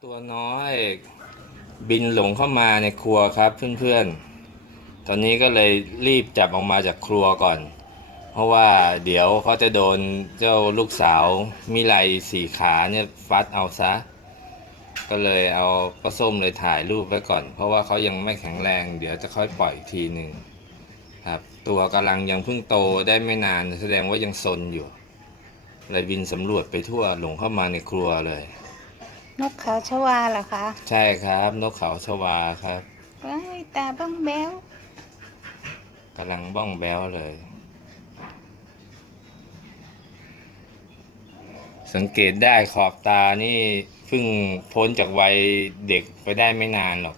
ตัวน้อยบินหลงเข้ามาในครัวครับเพื่อนๆ ตอนนี้ก็เลยรีบจับออกมาจากครัวก่อน เพราะว่าเดี๋ยวเขาจะโดนเจ้าลูกสาวมิไลสีขาเนี่ยฟัดเอาซะ ก็เลยเอาป้าส้มเลยถ่ายรูปไว้ก่อน เพราะว่าเขายังไม่แข็งแรง เดี๋ยวจะค่อยปล่อยอีกทีหนึ่งครับ ตัวกำลังยังเพิ่งโตได้ไม่นานแสดงว่ายังซนอยู่ เลยบินสำรวจไปทั่วหลงเข้ามาในครัวเลย นกเขาชวาเหรอคะใช่ครับ นกเขาชวาครับว้ายตาบ้องแบ้วกำลังบ้องแบ้วเลย สังเกตได้ขอบตานี่เพิ่งพ้นจากวัยเด็กไปได้ไม่นานหรอก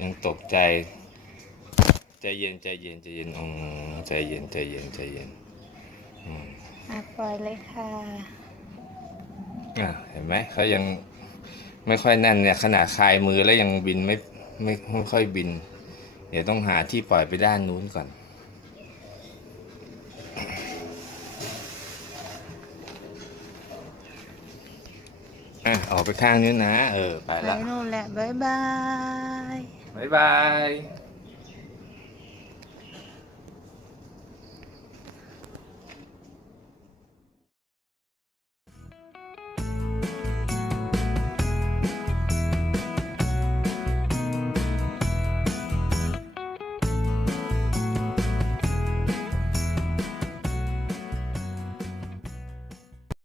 ยังตกใจ ใจเย็นใจเย็นใจเย็นอืมใจเย็นใจเย็นใจเย็นอืม อะปล่อยเลยค่ะอะเห็นไหมเขายังไม่ค่อยแน่นเนี่ยขนาดคลายมือแล้วยังบินไม่ไม่ไม่ค่อยบิน เดี๋ยวต้องหาที่ปล่อยไปด้านนู้นก่อน อะ ออกไปข้างนู้นนะ เออ ไปไปละนู่นแหละ บ๊ายบาย บ๊ายบาย